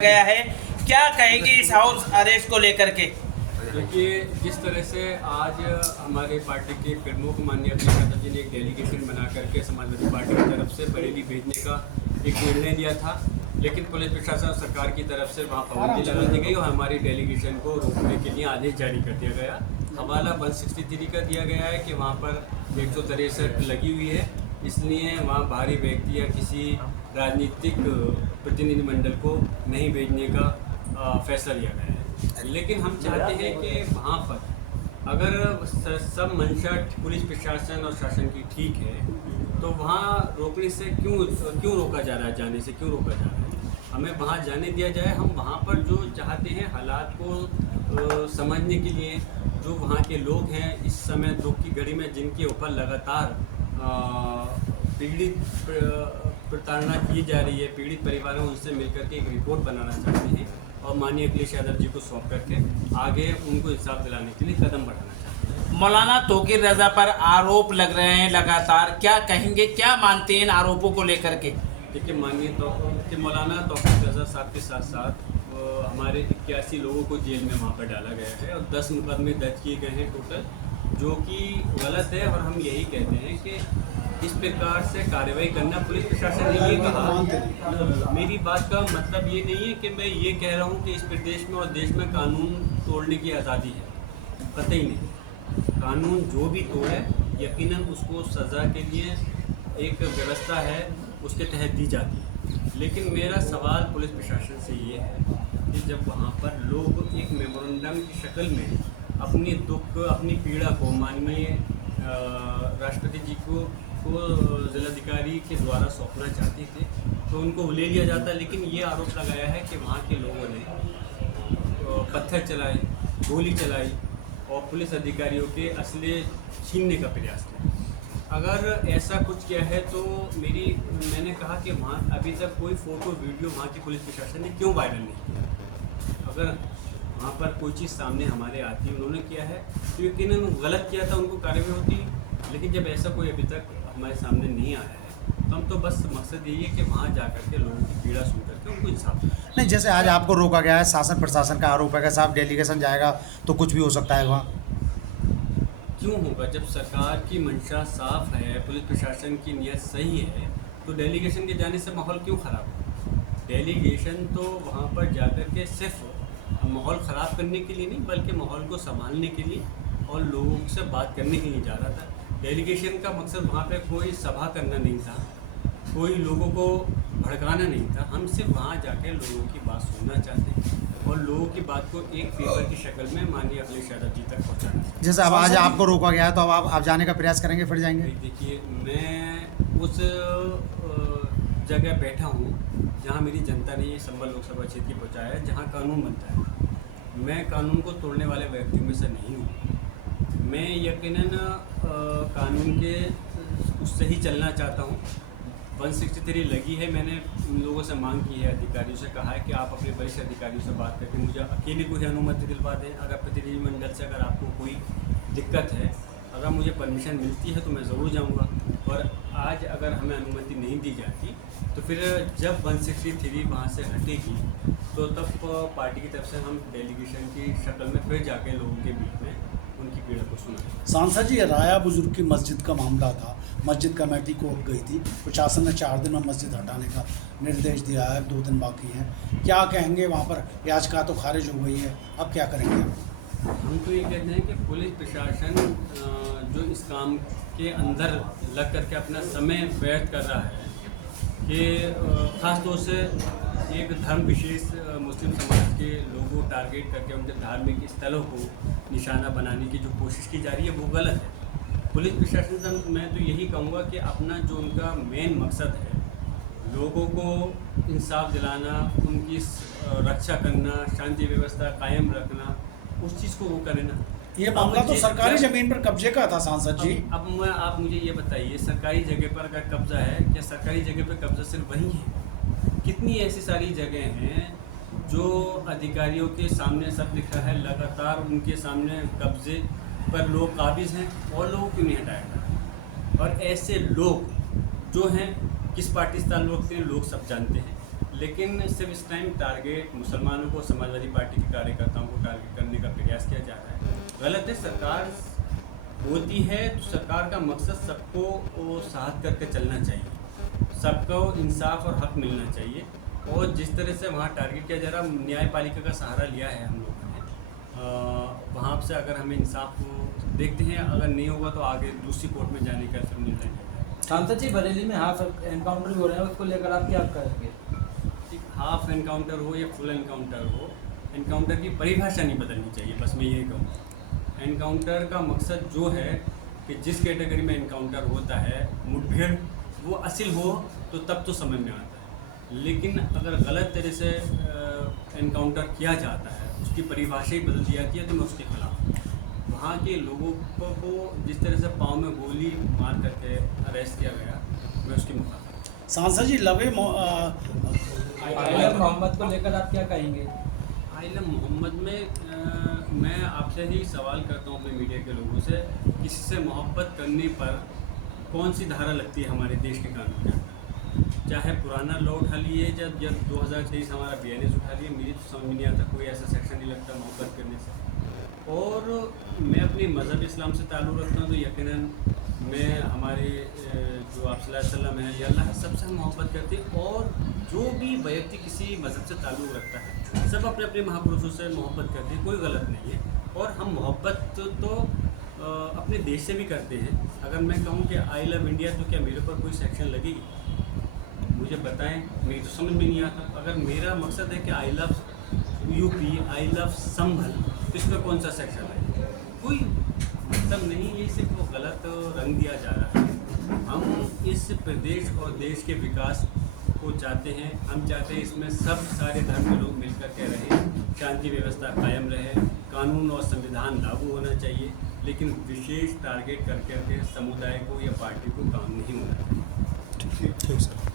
गया है, क्या कहेंगे इस हाउस अरेस्ट को लेकर के? देखिए, जिस तरह से आज हमारे पार्टी के प्रमुख माननीय अखिलेश यादव जी ने एक डेलीगेशन बना करके समाजवादी पार्टी की तरफ से बरेली भेजने का एक निर्णय लिया था, लेकिन पुलिस प्रशासन और सरकार की तरफ से वहाँ पाबंदी लगा दी गई और हमारी डेलीगेशन को रोकने के लिए आदेश जारी कर दिया गया। हवाला 163 का दिया गया है कि वहाँ पर 163 लगी हुई है, इसलिए वहाँ बाहरी व्यक्ति या किसी राजनीतिक प्रतिनिधिमंडल को नहीं भेजने का फैसला लिया गया है। लेकिन हम चाहते हैं कि वहाँ पर अगर सब मंशा पुलिस प्रशासन और शासन की ठीक है तो वहाँ रोकने से क्यों रोका जा रहा है, जाने से क्यों रोका जा रहा है? हमें वहाँ जाने दिया जाए। हम वहाँ पर जो चाहते हैं हालात को समझने के लिए, जो वहाँ के लोग हैं इस समय दुख की घड़ी में जिनके ऊपर लगातार पीड़ित प्रताड़ना की जा रही है, पीड़ित परिवारों उनसे मिलकर के एक रिपोर्ट बनाना चाहते हैं और माननीय अखिलेश यादव जी को सौंप करके आगे उनको इंसाफ दिलाने के लिए कदम बढ़ाना चाहते हैं। मौलाना तौकीर रजा पर आरोप लग रहे हैं लगातार, क्या कहेंगे, क्या मानते हैं इन आरोपों को लेकर के? देखिए, माननीय मौलाना तौकीर रजा साहब के साथ साथ हमारे 81 लोगों को जेल में वहाँ पर डाला गया है और 10 मुकदमे दर्ज किए गए हैं टोटल, जो कि गलत है। और हम यही कहते हैं कि इस प्रकार से कार्रवाई करना, पुलिस प्रशासन ने ये कहा, मेरी बात का मतलब ये नहीं है कि मैं ये कह रहा हूँ कि इस प्रदेश में और देश में कानून तोड़ने की आज़ादी है, कतई नहीं। कानून जो भी तोड़े यकीनन उसको सज़ा के लिए एक व्यवस्था है, उसके तहत दी जाती है। लेकिन मेरा सवाल पुलिस प्रशासन से ये है कि जब वहाँ पर लोग एक मेमोरेंडम की शक्ल में अपनी दुख, अपनी पीड़ा को माननीय राष्ट्रपति जी को जिलाधिकारी के द्वारा सौंपना चाहते थे तो उनको ले लिया जाता, लेकिन ये आरोप लगाया है कि वहाँ के लोगों ने पत्थर चलाए, गोली चलाई और पुलिस अधिकारियों के असले छीनने का प्रयास किया। अगर ऐसा कुछ किया है तो मैंने कहा कि वहाँ अभी तक कोई फ़ोटो वीडियो वहाँ की पुलिस प्रशासन ने क्यों वायरल नहीं किया? अगर वहाँ पर कोई चीज़ सामने हमारे आती, उन्होंने किया है तो यकीनन गलत किया था, उनको कार्रवाई होती। लेकिन जब ऐसा कोई अभी तक हमारे सामने नहीं आया है तो हम तो बस मकसद यही है कि वहाँ जा कर के लोगों की पीड़ा सुन करके उनको इंसाफ नहीं, जैसे आज आपको रोका गया है, शासन प्रशासन का आरोप है कि साहब डेलीगेशन जाएगा तो कुछ भी हो सकता है वहाँ। क्यों होगा? जब सरकार की मंशा साफ है, पुलिस प्रशासन की नीयत सही है, तो डेलीगेशन के जाने से माहौल क्यों ख़राब हो? डेलीगेशन तो वहाँ पर जाकर के सिर्फ माहौल ख़राब करने के लिए नहीं, बल्कि माहौल को संभालने के लिए और लोगों से बात करने के लिए जा रहा था। डेलीगेशन का मकसद वहाँ पे कोई सभा करना नहीं था, कोई लोगों को भड़काना नहीं था। हम सिर्फ वहाँ जाकर लोगों की बात सुनना चाहते हैं और लोगों की बात को एक पेपर की शक्ल में माननीय अखिलेश यादव जी तक पहुँचाना चाहते हैं। जैसे अब आज आपको रोका गया है तो अब आप जाने का प्रयास करेंगे, फिर जाएंगे? देखिए, मैं उस जगह बैठा हूँ जहाँ मेरी जनता ने ये संभल लोकसभा क्षेत्र की पहुँचाया है, जहाँ कानून बनता है। मैं कानून को तोड़ने वाले व्यक्तियों में से नहीं हूँ। मैं यकीनन कानून के उससे ही चलना चाहता हूँ। 163 लगी है, मैंने उन लोगों से मांग की है, अधिकारियों से कहा है कि आप अपने वरिष्ठ अधिकारियों से बात करके मुझे अकेले कोई अनुमति दिलवा दें। अगर प्रतिनिधिमंडल से अगर आपको कोई दिक्कत है, अगर मुझे परमिशन मिलती है तो मैं ज़रूर जाऊंगा। और आज अगर हमें अनुमति नहीं दी जाती तो फिर जब 163 वहाँ से हटेगी तो तब पार्टी की तरफ से हम डेलीगेशन की शक्ल में फिर जाके लोगों के बीच में उनकी पीड़ा को सुना। सांसद जी, राया बुजुर्ग की मस्जिद का मामला था, मस्जिद कमेटी कोर्ट गई थी, प्रशासन ने 4 दिन में मस्जिद हटाने का निर्देश दिया है, 2 दिन बाकी हैं। क्या कहेंगे? वहाँ पर याचिका तो खारिज हो गई है, अब क्या करेंगे? हम तो ये कहते हैं कि पुलिस प्रशासन जो इस काम के अंदर लग करके अपना समय व्यर्थ कर रहा है कि ख़ास तौर से एक धर्म विशेष मुस्लिम समाज के लोगों को टारगेट करके उनके धार्मिक स्थलों को निशाना बनाने की जो कोशिश की जा रही है वो गलत है। पुलिस प्रशासन से मैं तो यही कहूँगा कि अपना जो उनका मेन मकसद है, लोगों को इंसाफ दिलाना, उनकी रक्षा करना, शांति व्यवस्था कायम रखना, उस चीज़ को वो करें ना। ये मामला तो सरकारी ज़मीन पर कब्जे का था सांसद जी। अब आप मुझे ये बताइए, सरकारी जगह पर अगर कब्जा है, क्या सरकारी जगह पर कब्जा सिर्फ वही है? कितनी ऐसी सारी जगह हैं जो अधिकारियों के सामने सब लिखा है, लगातार उनके सामने कब्जे पर लोग काबिज हैं और लोग क्यों नहीं हटाएगा? और ऐसे लोग जो हैं किस पार्टी से ताल्लुक़ रखते हैं लोग सब जानते हैं, लेकिन सिर्फ इस टाइम टारगेट मुसलमानों को, समाजवादी पार्टी के कार्यकर्ताओं को टारगेट करने का प्रयास किया जा रहा है। गलत है। सरकार होती है तो सरकार का मकसद सबको वो साथ करके चलना चाहिए, सबको इंसाफ और हक मिलना चाहिए। और जिस तरह से वहाँ टारगेट किया जा रहा, न्यायपालिका का सहारा लिया है हम लोगों ने, वहाँ से अगर हमें इंसाफ देखते हैं, अगर नहीं होगा तो आगे दूसरी कोर्ट में जाने का फिर निर्णय लेंगे। सांसद जी, बरेली में हाफ एनकाउंटर भी हो रहे हैं, उसको लेकर आप क्या करेंगे? हाफ एनकाउंटर हो या फुल एनकाउंटर हो, एनकाउंटर की परिभाषा नहीं बदलनी चाहिए, बस मैं यही कहूँगा। एनकाउंटर का मकसद जो है कि जिस कैटेगरी में एनकाउंटर होता है, मुठभेड़ वो असल हो तो तब तो समझ में आता है, लेकिन अगर गलत तरह से एनकाउंटर किया जाता है, उसकी परिभाषा ही बदल दी जाती है, तो मैं उसके खिलाफ हूँ। वहाँ के लोगों को जिस तरह से पाँव में गोली मार करके अरेस्ट किया गया, मैं उसकी मुखालिफ हूँ। सांसद जी, लवे आइला मोहम्मद को लेकर आप क्या कहेंगे? आइला मोहम्मद में मैं आपसे ही सवाल करता हूँ अपने मीडिया के लोगों से, किसी से मोहब्बत करने पर कौन सी धारा लगती है हमारे देश के कानून के अंदर? चाहे पुराना लॉ उठा लिए, जब 2023 हमारा BNS उठा लिए, मेरी तो समझ नहीं आता कोई ऐसा सेक्शन नहीं लगता मोहब्बत करने से। और मैं अपनी मज़हब इस्लाम से ताल्लुक़ रखता हूँ, तो यकीनन मैं हमारे जो आप सल्लल्लाहु अलैहि वसल्लम हैं, या अल्लाह सबसे मोहब्बत करते हैं। और जो भी व्यक्ति किसी मज़हब से ताल्लुक़ रखता है, सब अपने अपने महापुरुषों से मोहब्बत करते हैं, कोई गलत नहीं है। और हम मोहब्बत तो अपने देश से भी करते हैं। अगर मैं कहूँ कि आई लव इंडिया, तो क्या मेरे पर कोई सेक्शन लगेगी? मुझे बताएं, मेरी तो समझ में नहीं आता। अगर मेरा मकसद है कि I love UP, I love Sambhal, तो इसमें कौन सा सेक्शन है? कोई मतलब नहीं, ये सिर्फ वो गलत रंग दिया जा रहा है। हम इस प्रदेश और देश के विकास को चाहते हैं, हम चाहते हैं इसमें सब सारे धर्म के लोग मिलकर के रहें, शांति व्यवस्था कायम रहे, कानून और संविधान लागू होना चाहिए, लेकिन विशेष टारगेट करके समुदाय को या पार्टी को काम नहीं होना चाहिए। ठीक सर।